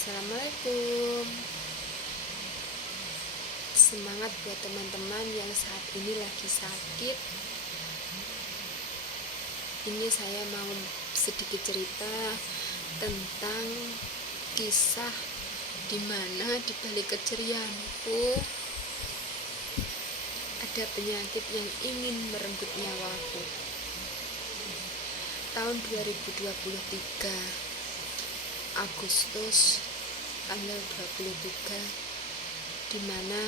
Assalamualaikum. Semangat buat teman-teman yang saat ini lagi sakit. Ini saya mau sedikit cerita tentang kisah dimana di balik keceriaanku ada penyakit yang ingin merenggut nyawaku. Tahun 2023 Agustus tanggal 23, dimana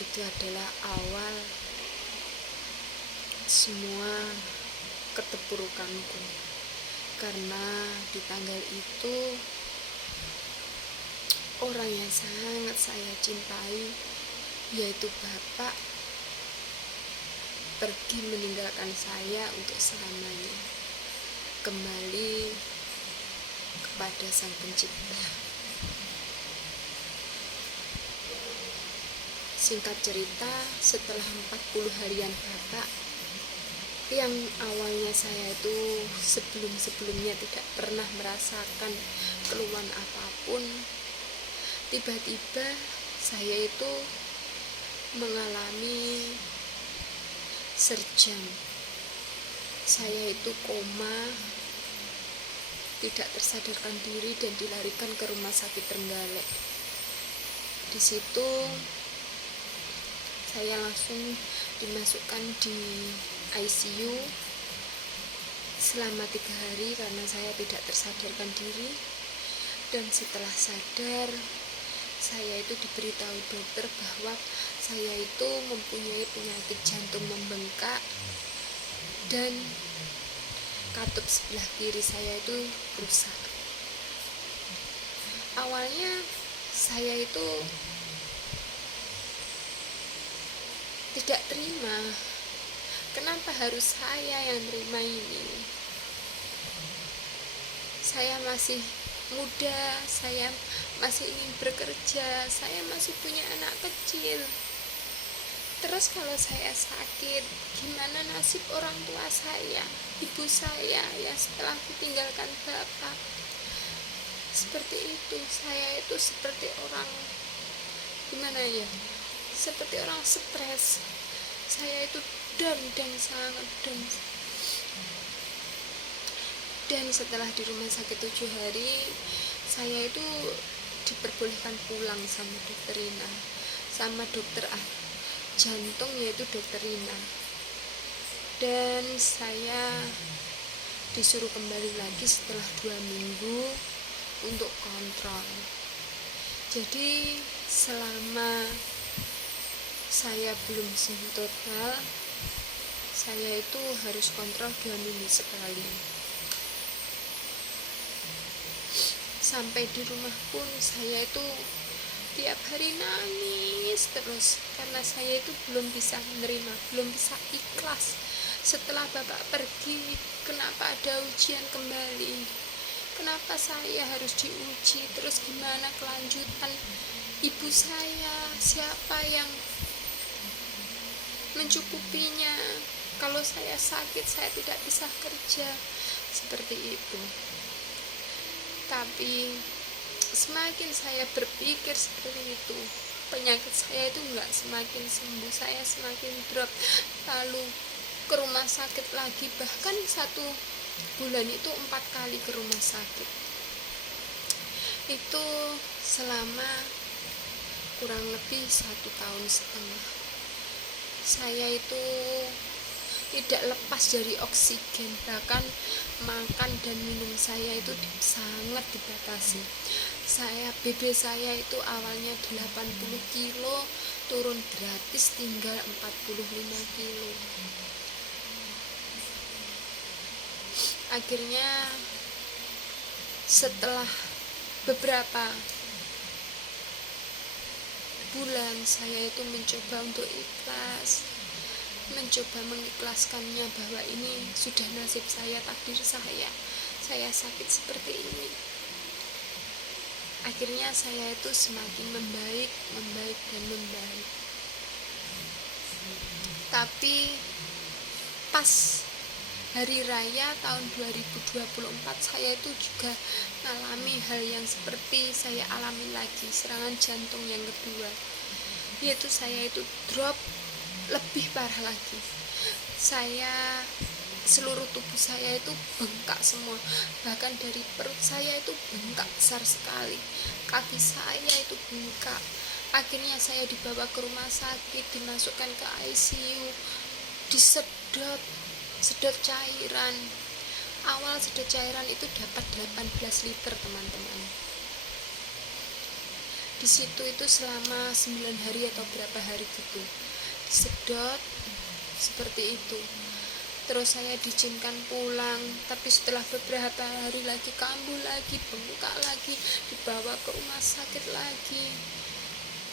itu adalah awal semua keterpurukanku, karena di tanggal itu orang yang sangat saya cintai, yaitu Bapak, pergi meninggalkan saya untuk selamanya, kembali kepada Sang Pencipta. Singkat cerita, setelah 40 harian Bapak, yang awalnya saya itu sebelum-sebelumnya tidak pernah merasakan keluhan apapun, tiba-tiba saya itu mengalami serjam. Saya itu koma, tidak tersadarkan diri, dan dilarikan ke rumah sakit Trenggalek. Di situ saya langsung dimasukkan di ICU selama 3 hari karena saya tidak tersadarkan diri. Dan setelah sadar, saya itu diberitahu dokter bahwa saya itu mempunyai penyakit jantung membengkak dan katup sebelah kiri saya itu rusak. Awalnya saya itu tidak terima, kenapa harus saya yang terima ini? Saya masih muda, saya masih ingin bekerja, saya masih punya anak kecil. Terus kalau saya sakit, gimana nasib orang tua saya, ibu saya yang setelah ditinggalkan Bapak? Seperti itu, saya itu seperti orang, gimana ya, seperti orang stres. Saya itu down dan sangat down. Dan setelah di rumah sakit 7 hari, saya itu diperbolehkan pulang sama dokter Rina, sama dokter jantung, yaitu dokter Rina. Dan saya disuruh kembali lagi setelah 2 minggu untuk kontrol. Jadi selama saya belum sembuh total, saya itu harus kontrol 2 minggu sekali. Sampai di rumah pun saya itu tiap hari nangis terus, karena saya itu belum bisa menerima, belum bisa ikhlas. Setelah Bapak pergi, kenapa ada ujian kembali? Kenapa saya harus diuji? Terus gimana kelanjutan ibu saya? Siapa yang mencukupinya? Kalau saya sakit, saya tidak bisa kerja. Seperti itu. Tapi semakin saya berpikir seperti itu, penyakit saya itu enggak semakin sembuh, saya semakin drop. Lalu ke rumah sakit lagi, bahkan 1 bulan itu 4 kali ke rumah sakit. Itu selama kurang lebih 1,5 tahun. Saya itu tidak lepas dari oksigen, bahkan makan dan minum saya itu sangat dibatasi. BB saya itu awalnya 80 kilo, turun gratis tinggal 45 kilo. Akhirnya setelah beberapa bulan, saya itu mencoba untuk ikhlas, mencoba mengikhlaskannya bahwa ini sudah nasib saya, takdir saya sakit seperti ini. Akhirnya saya itu semakin membaik dan membaik. Tapi pas hari raya tahun 2024 saya itu juga mengalami hal yang seperti saya alami lagi, serangan jantung yang kedua, yaitu saya itu drop lebih parah lagi. Seluruh tubuh saya itu bengkak semua, bahkan dari perut saya itu bengkak besar sekali, kaki saya itu bengkak. Akhirnya saya dibawa ke rumah sakit, dimasukkan ke ICU, disedot cairan. Awal sedot cairan itu dapat 18 liter, teman-teman. Di situ itu selama 9 hari atau berapa hari gitu disedot seperti itu. Terus saya diizinkan pulang, tapi setelah beberapa hari lagi kambuh lagi, bengkak lagi, dibawa ke rumah sakit lagi.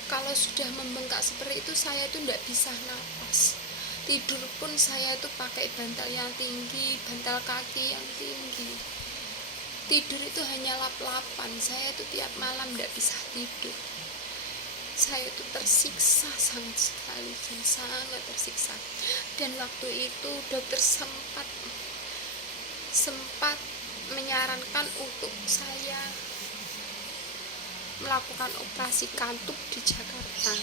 Kalau sudah membengkak seperti itu, saya itu tidak bisa napas. Tidur pun saya itu pakai bantal yang tinggi, bantal kaki yang tinggi. Tidur itu hanya lap-lapan. Saya itu tiap malam tidak bisa tidur. Saya itu tersiksa sangat sekali, dan sangat tersiksa. Dan waktu itu dokter sempat menyarankan untuk saya melakukan operasi kantuk di Jakarta.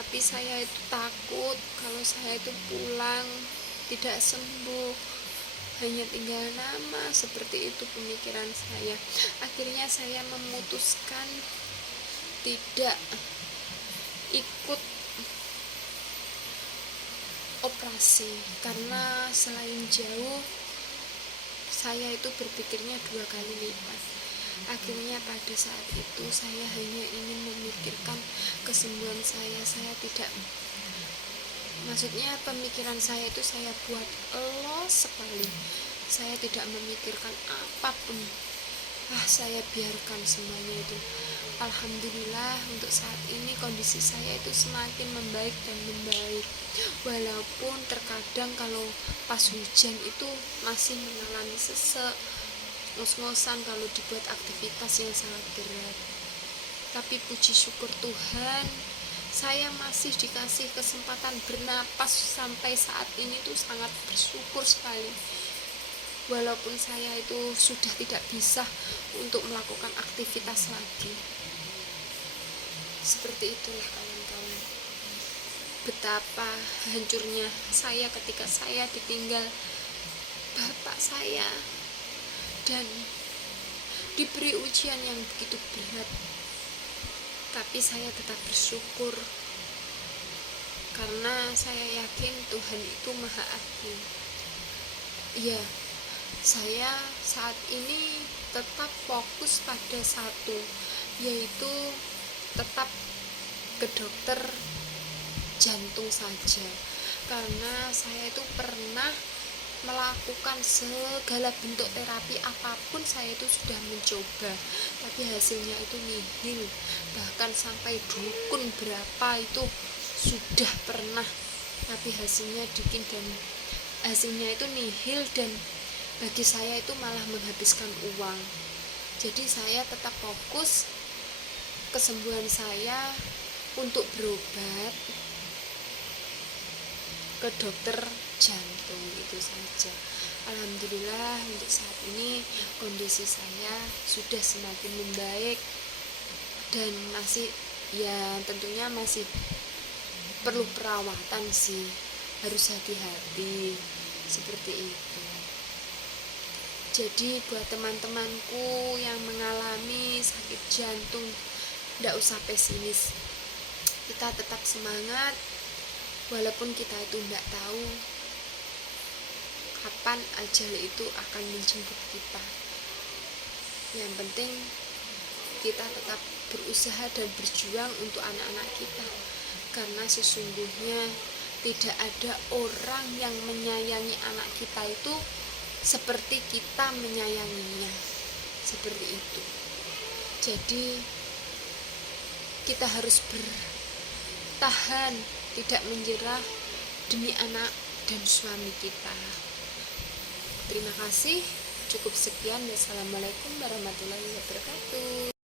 Tapi saya itu takut kalau saya itu pulang tidak sembuh, hanya tinggal nama, seperti itu pemikiran saya. Akhirnya saya memutuskan tidak ikut operasi, karena selain jauh, saya itu berpikirnya 2 kali lipat. Akhirnya pada saat itu saya hanya ingin memikirkan kesembuhan saya tidak, maksudnya pemikiran saya itu saya buat los sekali. Saya tidak memikirkan apapun, saya biarkan semuanya itu. Alhamdulillah untuk saat ini kondisi saya itu semakin membaik dan membaik. Walaupun terkadang kalau pas hujan itu masih mengalami sesek, ngos-ngosan kalau dibuat aktivitas yang sangat berat. Tapi puji syukur Tuhan, saya masih dikasih kesempatan bernapas sampai saat ini tuh sangat bersyukur sekali. Walaupun saya itu sudah tidak bisa untuk melakukan aktivitas lagi. Seperti itulah kawan-kawan, betapa hancurnya saya ketika saya ditinggal bapak saya dan diberi ujian yang begitu berat. Tapi saya tetap bersyukur, karena saya yakin Tuhan itu Maha Adil. Ya, saya saat ini tetap fokus pada satu, yaitu tetap ke dokter jantung saja, karena saya itu pernah melakukan segala bentuk terapi apapun, saya itu sudah mencoba, tapi hasilnya itu nihil. Bahkan sampai dukun berapa itu sudah pernah, tapi hasilnya dikit dan hasilnya itu nihil, dan bagi saya itu malah menghabiskan uang. Jadi saya tetap fokus kesembuhan saya untuk berobat ke dokter jantung, itu saja. Alhamdulillah untuk saat ini kondisi saya sudah semakin membaik, dan masih, ya tentunya masih perlu perawatan sih, harus hati-hati seperti itu. Jadi buat teman-temanku yang mengalami sakit jantung, tidak usah pesimis, kita tetap semangat. Walaupun kita itu tidak tahu kapan ajal itu akan menjemput kita, yang penting kita tetap berusaha dan berjuang untuk anak-anak kita, karena sesungguhnya tidak ada orang yang menyayangi anak kita itu seperti kita menyayanginya, seperti itu. Jadi kita harus bertahan, tidak menyerah demi anak dan suami kita. Terima kasih, cukup sekian. Wassalamualaikum warahmatullahi wabarakatuh.